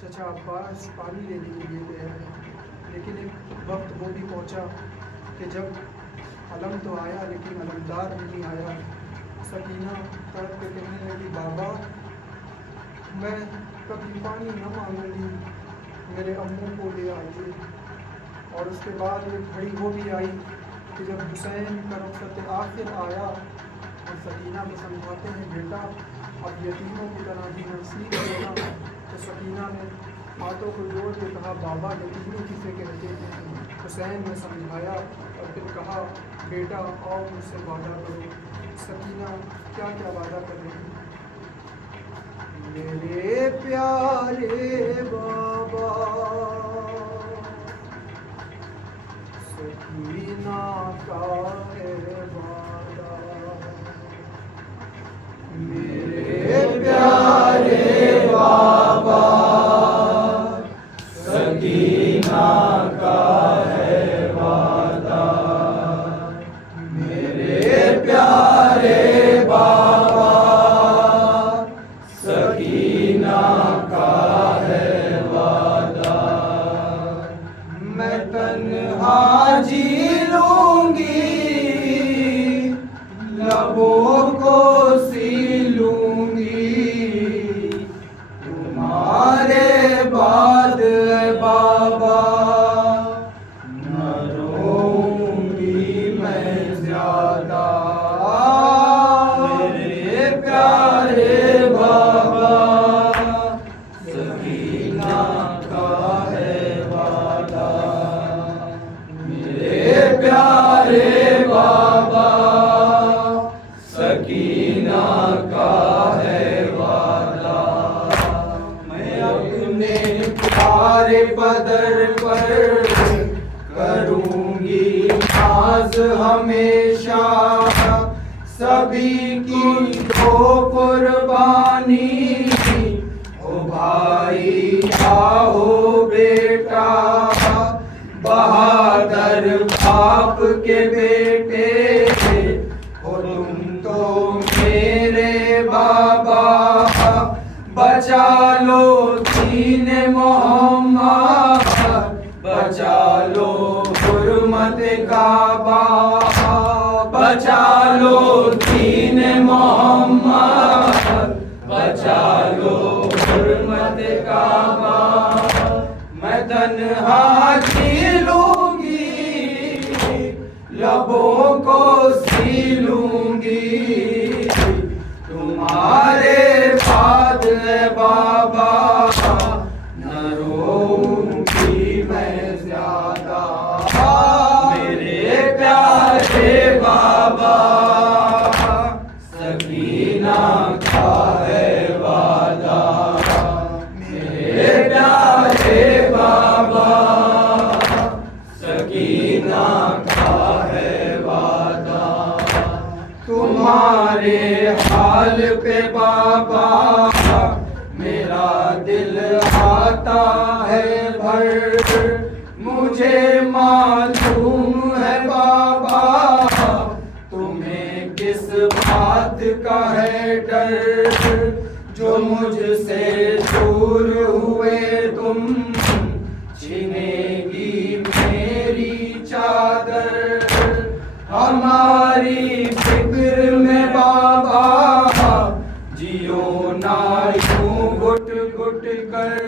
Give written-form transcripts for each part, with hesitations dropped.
चचा अब्बास पानी लेने के लिए गया है, लेकिन एक वक्त वो भी पहुंचा कि जब अलम तो आया लेकिन अलमदार नहीं आया। सकीना तड़प के कहने लगी, बाबा मैं कभी पानी न मांगूंगी, मेरे अम्मू को ले आइए। और उसके बाद एक घड़ी वो भी आई कि जब हुसैन का रुखसत आखिर आया और सकीना को समझाते हैं, बेटा अब यतीमों की तरह भी नसीब देना। तो सकीना ने हाथों को जोड़ के कहा, बाबा यतीमी किसे कहते हैं। हुसैन ने समझाया और फिर कहा, बेटा आओ मुझसे वादा करो। सकीना क्या क्या वादा कर रही है। मेरे प्यारे बाबा सकीना का है वादा, मेरे प्यारे बाबा सकीना का है वादा, मेरे प्यारे बाबा सकीना का है वादा। मैं तन्हा जी लूंगी, लबों को सी लूंगी, तुम्हारे बाद बाबा न रोऊंगी मैं ज्यादा। मेरे प्यारे बाबा सकीना का है वादा, मेरे प्यारे बाबा सकीना का है वादा। मैं अपने प्यारे बदर पर करूंगी नाज हमेशा, सभी की तो कुर्बानी ओ भाई आओ बेटा। बहादुर बाप के बेटे हो तुम तो मेरे बाबा। बचा लो दीन मोहम्मद, बचा लो हुर्मत काबा। बचा लो दीन मोहम्मद, बचा लो हुर्मत काबा। मैं तन्हा जी लूंगी, लबों को सी लूंगी, तुम्हारे बाद बाबा न रोऊंगी मैं ज्यादा। मेरे प्यारे बाबा सकीना का है वादा, मेरे प्यारे बाबा सकीना का है वादा। तुम्हारे हाल पे बाबा मेरा दिल आता है भर। मुझे मालूम है बाबा तुम्हें किस बात का है डर। जो मुझसे दूर हुए तुम, छीनेगी मेरी चादर। हमारी फिक्र में बाबा जियो ना यूं घुट घुट कर।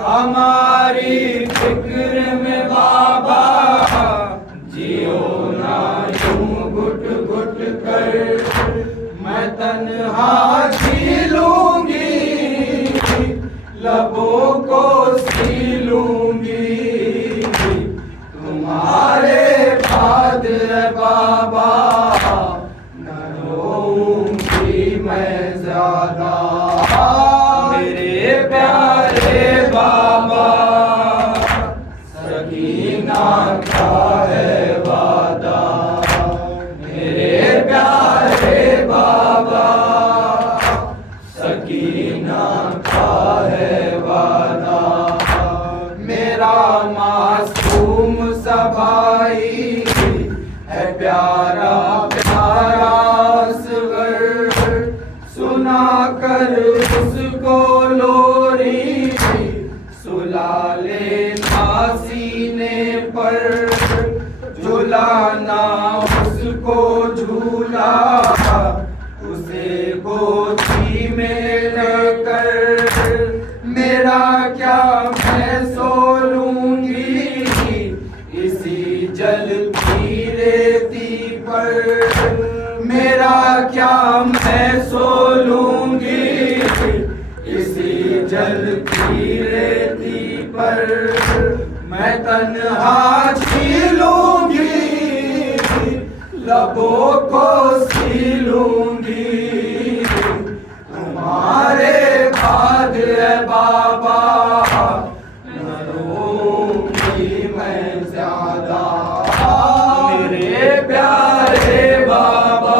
हमारी फिक्र में बाबा जियो ना यूं घुट घुट कर। मैं तन्हा जी लूंगी, लबों को सी लूंगी, तुम्हारे बाद बाबा न रोऊंगी मैं ज्यादा। मेरे प्यारे बाबा सकीना का है वादा, मेरे प्यारे बाबा सकीना का है वादा। पर मेरा क्या मैं सो लूंगी इसी जलती रेती पर। मेरा क्या मैं सो लूंगी इसी जलती रेती पर। मैं तन्हा जी लूंगी लबों को सी लूंगी तुम्हारे बाद है बाबा न रोऊंगी मैं ज्यादा। मेरे प्यारे बाबा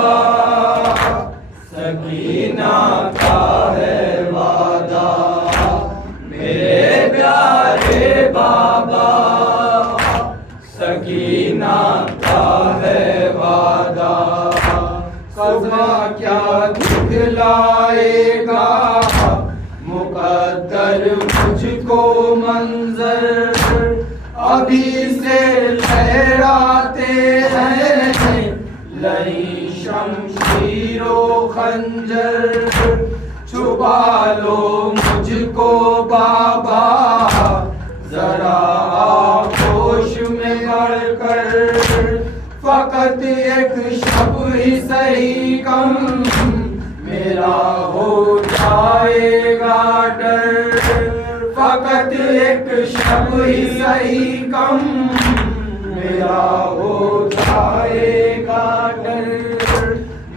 सकीना का है वादा। मेरे प्यारे बाबा सकीना का है वादा। कज़ा क्या दिखलाएगा मुक़द्दर मुझको मंजर। अभी से लहराते हैं लई शमशीरो खंजर। छुपा लो मुझको बाबा जरा आगोश में बढ़कर। फकत एक शब ही सही कम मेरा हो जाएगा डर। फकत एक शब ही सही कम मेरा हो जाएगा डर।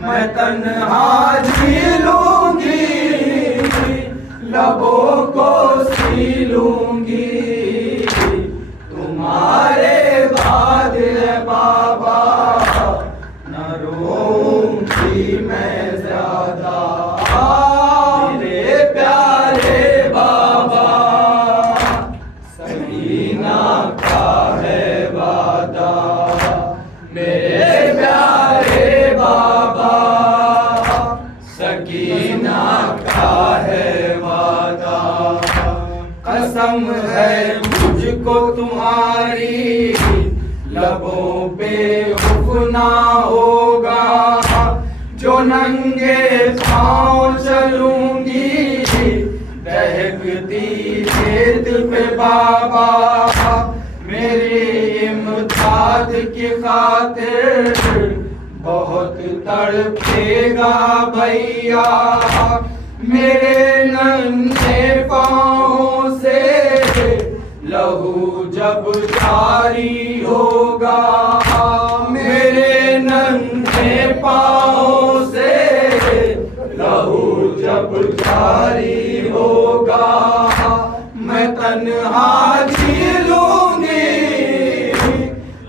मैं तन्हा जी लूंगी लबों को सी लूंगी तुम्हारे बाद है बाबा न रोऊंगी मैं ज्यादा। मेरे प्यारे बाबा सकीना का है वादा। मेरे प्यारे बाबा सकीना का है वादा। कसम है मुझको तुम्हारी लबों पे उफना होगा। जो नंगे पाँव चलूंगी दहकती रेत पे बाबा। मेरी इमदाद की खातिर बहुत तड़पेगा भैया। मेरे नन्हे पाँव से लहू जब जारी होगा। मेरे नन्हे पाँव से लहू जब जारी होगा। मैं तन्हा जी लूंगी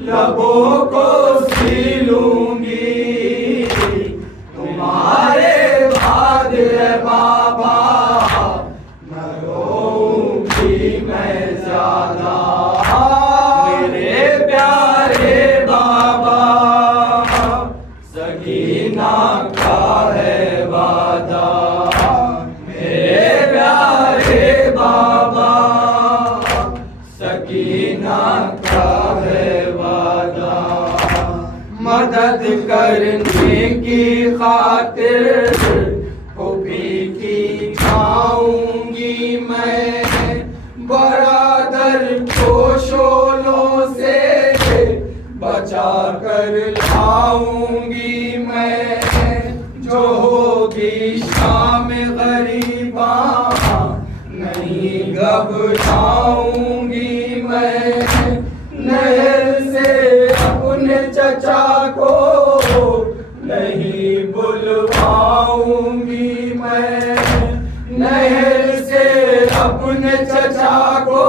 लबों को सी लूंगी तुम्हारे बाद है बाबा न रोऊंगी मैं ज्यादा। मेरे प्यारे बाबा सकीना का है वादा। मेरे प्यारे बाबा सकीना का है वादा। मदद करने की खातिर कभी की खाऊंगी मैं। बरादर को शोलों से बचा कर लाऊंगी मैं। जो होगी शाम गरीबा नहीं घबराऊंगी मैं। नहर से अपने चचा को नहीं बुलवाऊंगी मैं। नहर से अपने चचा को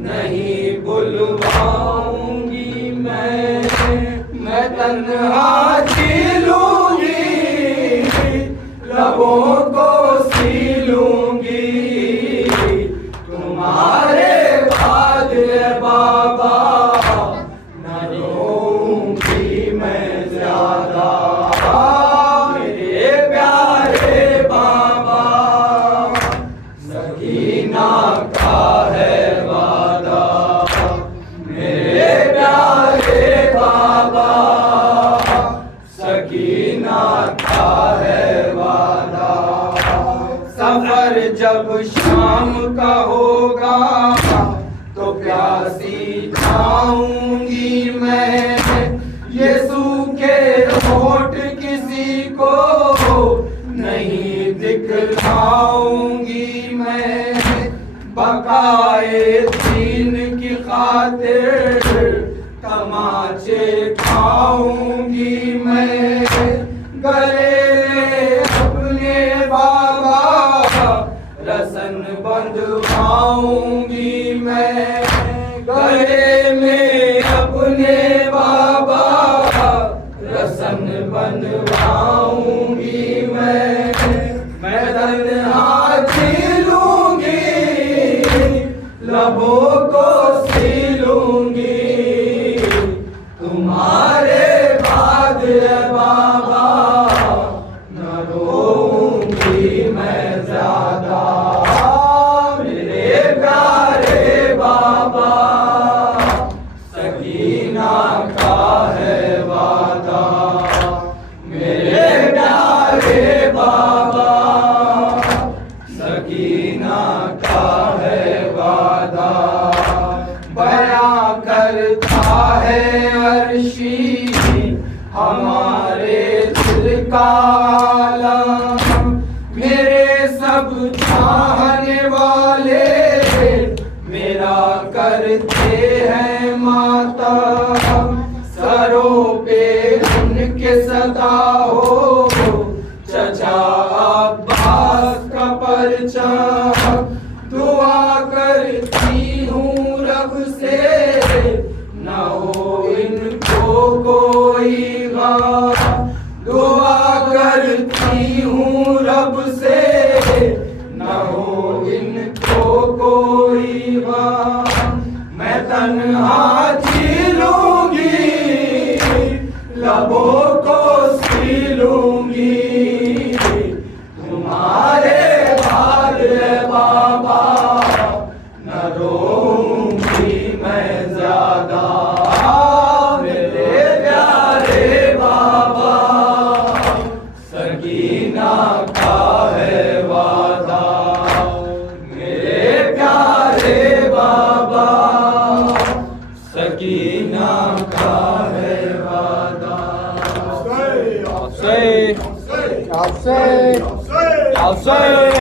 नहीं बुलवाऊंगी मैं तन्हा जी लूंगी लबों को सी लूंगी तुम्हारे बाद है बाबा न रोऊंगी मैं ज्यादा। मेरे प्यारे बाबा सकीना का है वादा। मेरे प्यारे बाबा सकीना का है वादा। पर जब शाम का होगा तो प्यासी जाऊंगी मैं। यीशु के होठ किसी को नहीं दिखलाऊंगी मैं। बकाए दीन की खातिर तमाचे खाऊंगी मैं। गले में अपने बाबा रसन बंधवाऊंगी मैं। गले में अपने बाबा रसन बंधवाऊंगी मैं। तन्हा झीलूंगी लबों को सीलूंगी तुम्हारे बाद बाबा न रोऊंगी मैं ज्यादा। मेरे प्यारे बाबा सकीना का है वादा। मेरे प्यारे बाबा सकीना का है वादा। बयां करता है अर्शी हमारे दिल का आलम। मेरे सब चाहने वाले मेरा करते हैं मातम। सरों पे उनके सदा हो चचा अब्बास का परचम। दुआ करती हूँ रब से न हो इनको कोई गम। दुआ करती हूँ रब से न हो इनको कोई गम। मैं तन्हा झीलूंगी लबों को सीलूंगी तुम्हारे बाद बाबा न रोऊंगी मैं ज्यादा। मेरे प्यारे बाबा सकीना का है वादा। मेरे प्यारे बाबा सकीना का है वादा। I'll say